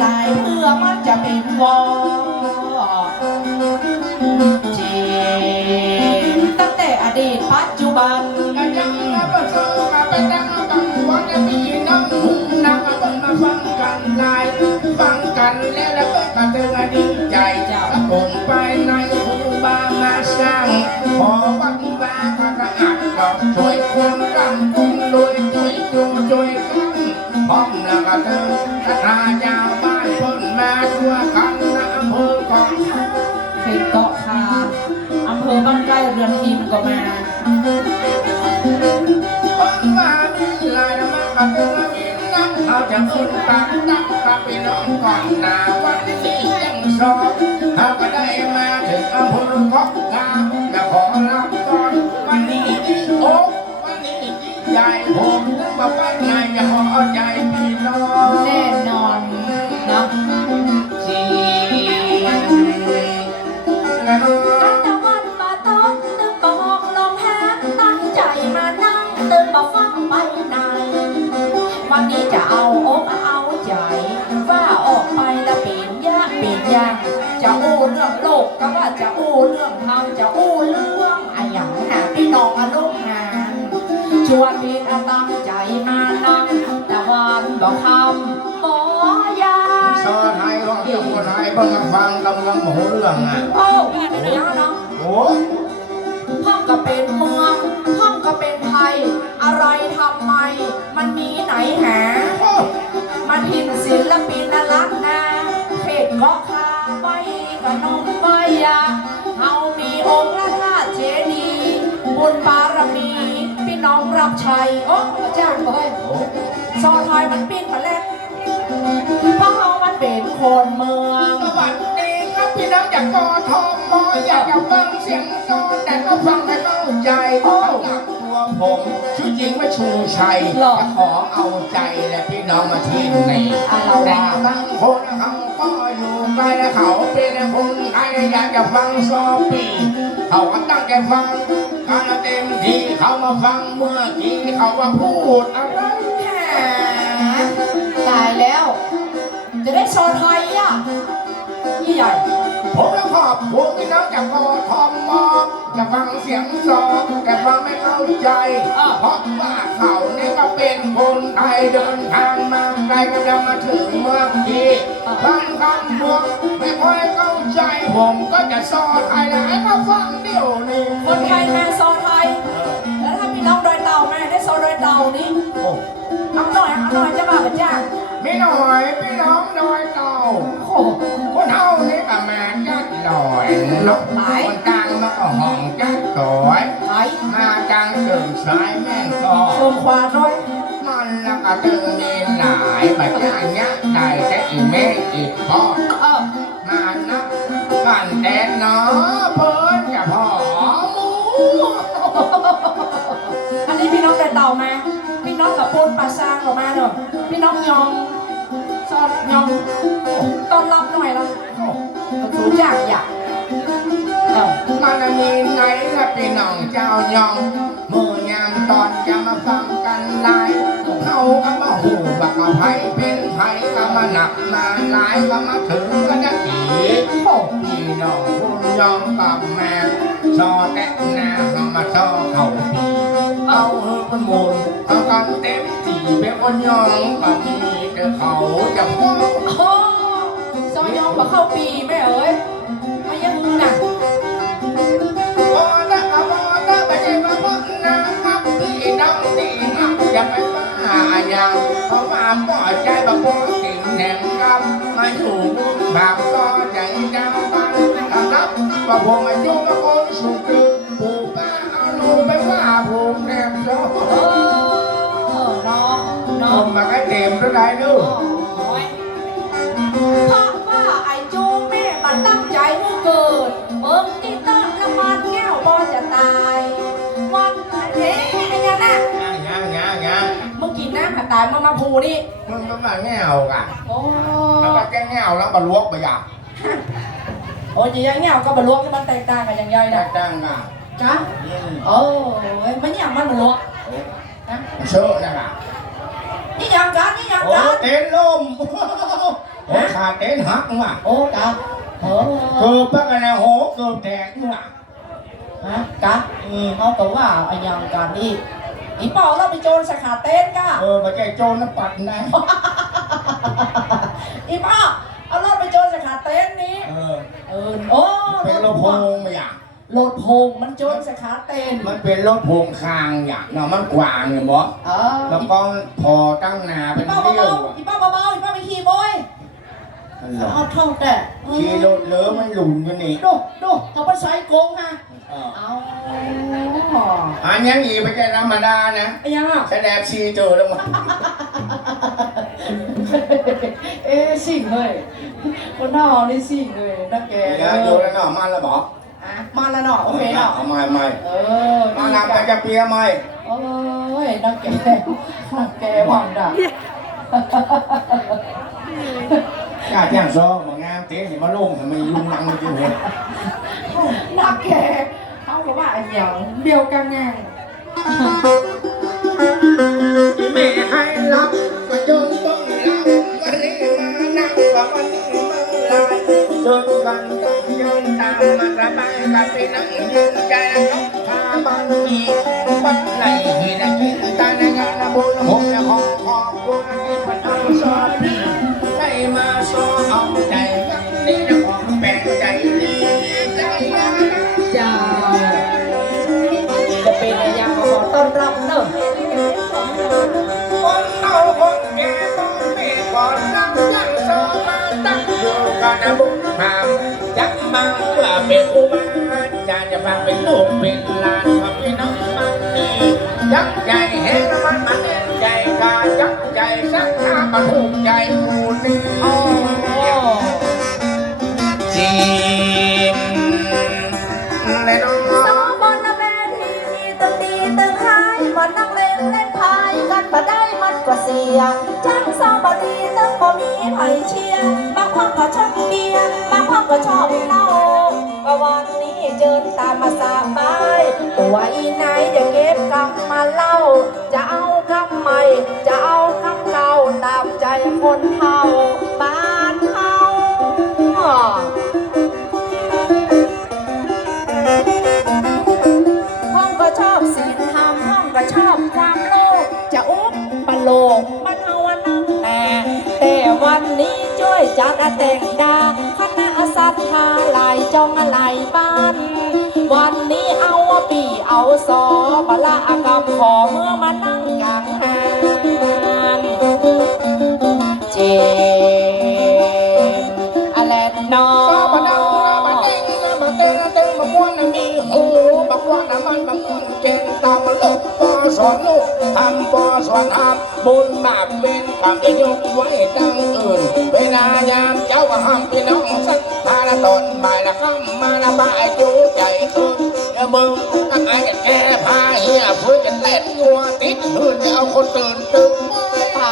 หลายเมื่อมันจะเป็นวอเจนตั้งแต่อดีตปัจจุบันก็ยังมาประเสริฐมาเป็นดังกังวลจะมีน้ำหุ่นน้ำมาเบิ่งมาฟังกันลายฟังกันแล้ว วกันนะอำเภอของเขตเกาะคาอำเภอบ้านใกล้เรือนทิมก็มาคนว่ามีลายมันก็ตัวมีนักเขาจะขึ้นตักตักตักไปนองก่อนนาวันนี้ยังสอบเขาก็ได้มาถึงอำเภอของกาจะขอรับก่อนวันนี้ยิ่งโอ้วันนี้ยิ่งใหญ่ผมถึงมาไปไงจะขอใจพี่น้อง อู้เรื่องธรรมจะอู้เรื่องอะไอย่างหาพี่น้องอารมณ์หานชวนพี่อาตั้งใจมานั่งแต่วันบอกคำบอกยาซอไทยว่าเที่ยวคนไทยเบิ่งฟังกำลังโมโหเรื่องอะโอ้เดี๋ยวเนาะโอ้ห้องก็เป็นเมืองห้องก็เป็นไทย อะไรทำไม มันมีไหนหามันพิมพ์ศิลปินน่ารักนะเพจเกาะ องค์พระธาตุเจดีย์บุญบารมี พี่น้องรับใช้โอ้พระเจ้าเอ้ยซอไทยมันปิ้นมาแล้วเพราะเฮามันเป็นคนเมือง สวัสดีครับพี่น้องจากกทมอยากจะฟังเสียงโซนแต่ก็ฟังให้เข้าใจสำหรับตัวผมชื่อจริงว่าชูชัยจะขอเอาใจและพี่น้องมาที่นี่อะเราแต่ว่า บางคนเขาก็อยู่ไกลและเขาเป็นคนไทยอยากจะฟังซอปี เขาก็ตั้งใจฟังกันเต็มที่เขามาฟังเมื่อกี้เขาว่าพูดอะไรตายแล้ว จะได้โชว์ไทยอะยี่ใหญ่ ผมและครอบครัวพี่น้องจากกทมจะฟังเสียงซอแต่ฟังไม่เข้าใจ เพราะว่าเขาเนี่ยก็เป็นคนไทยเดินทางมาไกลก็จะมาถึงเมืองที่บางคำพวกไม่ค่อยเข้าใจ ผมก็จะสอนไทยแล้วให้เขาฟังเดี๋ยวนี้คนไทยแม่โซไทยแล้วถ้าพี่ น้องดอยเต่าแม่ได้โซดอยเต่านี่โอ้เอาหน่อยเอาหน่อยจะมาเป็นจ้างไม่หน่อยพี่น้องดอยเต่าโอ้โหคนเฮานี่ก็มาจัดลอยเนาะคนกลางมันก็ห้องจัดสอยไทยมาจังเกิงสายแม่งก็ชมควาด้วยมันแล้วก็ตึงมีหลายปัจจัยเนี้ยได้แต่อีเมฆอีกพ่อเออมานับกันแต่เนาะ องดอยเต่ามา พี่น้องกับปูนปลาซางออกมาเนอะพี่น้องยองซอดยองต้อนรับหน่อยละถูจ้างอยากมันมีไงละพี่น้องเจ้ายองมือยามตอนจะมาฟังกันไลายเขาก็มาหูบักเอาไผเป็นไผก็ มาหนักมาหลายก็มาถึงกันนะอีโอ้พี่น้องคุณยองกับแม่ซอแต่หน้าเขามาซอเขาปีเอาเฮอมันหมุนเอากันเต็มที่เป็นคนยองก็มีแต่เขาจะพูดโอ้ซอยองมาเข้าปีแม่เอ้ยมายังมือน่ะ ย่างเพราะว่าปล่อยใจแบบพวกสิ่งแห่งกรรมมาอยู่บุญบาปก็ใจเจ้าบ้านนะครับว่าผมอายุมาคนสุขคือปู่ป้าเอาลูกไปว่าผมแนมโซ่เออเนาะผเนาะมมาให้เต็มด้วยได้ดูโอ้ยเพรา ต่ายมามาพูนี่มึงก็มาแง่วกันโอ้แล้วก็แก้แง่วแล้วมาลวกไปอย่างโอ้ยยังเงี้ยก็บรรลุที่มันแตกต่างกันอย่างใหญ่แตนะกต่างกันจ้ะอืมโอ้ยมันยังมันบรรลุนะเชื่อนะกันนี่ยังกันนี่ยังโอ้กันเต้นลมโอ้ขาดเต้นหักว่ะโอ้กะเออเกือบปักกันแล้วโหเกือบแตกว่ะฮะกะอืมเขาก็ว่าไอ้ยังกันนี่ อีเป่าเราไปโจรสาขาเต้นกะเออมาใจโจรน้ำปัดนะอีเป่าเอาเราไปโจรสาขาเต้นนี้ เออ เออโอ้เป็นรถโพงไหมอะรถโพงมันโจรสาขาเต้นมันเป็นรถโพงคางอย่างเนาะมันกว้างเนี่ยบ่เออแล้วก็พอตั้งหนาอีเป็นเป่าเรี่ยวเบาๆอีเป่าเบาๆอีเป่าไปขี่บอยนั่นเหรอเอาเท่าแต่ขี่รถเลอะมันหลุนอยู่นี่ดูดูเขาไปใส่โกงฮะเออ เอาอันยังอีไม่ใช่ธรรมดานะไอ้ยังอะแสดงชีเจอแล้วมั้งเอ๊ะสิ่งเลยคนหน้าเอานี่สิ่งเลยนักแกเดี๋ยวอยู่แล้วเนาะมาแล้วบอกอะมาแล้วเนาะโอเคเนาะเอาไม่ไม่เออมานำกันจะเปียไหมโอ้ยนักแกนักแกหวังดักกล้าแจ้งซอมางามเตะเห็นมาลงทำไมลุงนังจริงเหรอนักแก เขาบอกว่าไอ้เหยังเดียวกันไงที่แม่ให้รับก็จนต้องรับวันนี้มานั่งกับวันนี้มาลายจนกันต้องยืนตามมาระบายกับไปนั่งยืนใจเขาพาบันนี เป็นลานของพี่น้องมันนี่ยักษ์ใหญ่เห็นมันมันเห็นใจกายักษ์ใหญ่สักหน้ามาถูกใจหมู่นี้โอ้จีมและน้องสองบนละเวทีมีตึงดีตึงหายมานั่งเล่นเล่นพายกันมาได้มันก็เสียจ้างสองบดีตึงบ่มีไผเชียร์บางคนก็ชอบเบียร์บางคนก็ชอบเหล้า ตามมาสาบายตัวอีไนจะเก็บกำมาเล่า จะเอาคำใหม่ จะเอาคำเก่าตามใจคนเฮาบ้านเฮาห้องก็ชอบศีลธรรมห้องก็ชอบความโลภจะอุบปะโลกมันเอาวันนั้นแต่ แต่วันนี้ช่วยจัดแต่งดาคณะสัทาหลายจองหลายบ้าน วันนี้เอาปีเอาซอบละกับขอเมื่อมานั่งกลางหานเจอะไรนอก็มาดังมาเต้นมาเต้นเต้นมาม้วนมีหูบักว่าน้ำมันบักม้วนเก่งตามมาลูกปอสอนลูกทำปอสอนทำบุญบาปเป็นกรรมจะยกไว้ตั้งอื่นเวลายามเจ้าก็ห้ามพี่น้อง เบิ้งไอ้แอร์พาเฮียเพื่อจะเต้นงัวติดหื่นเอาคนตื่นตึงไม่ผ่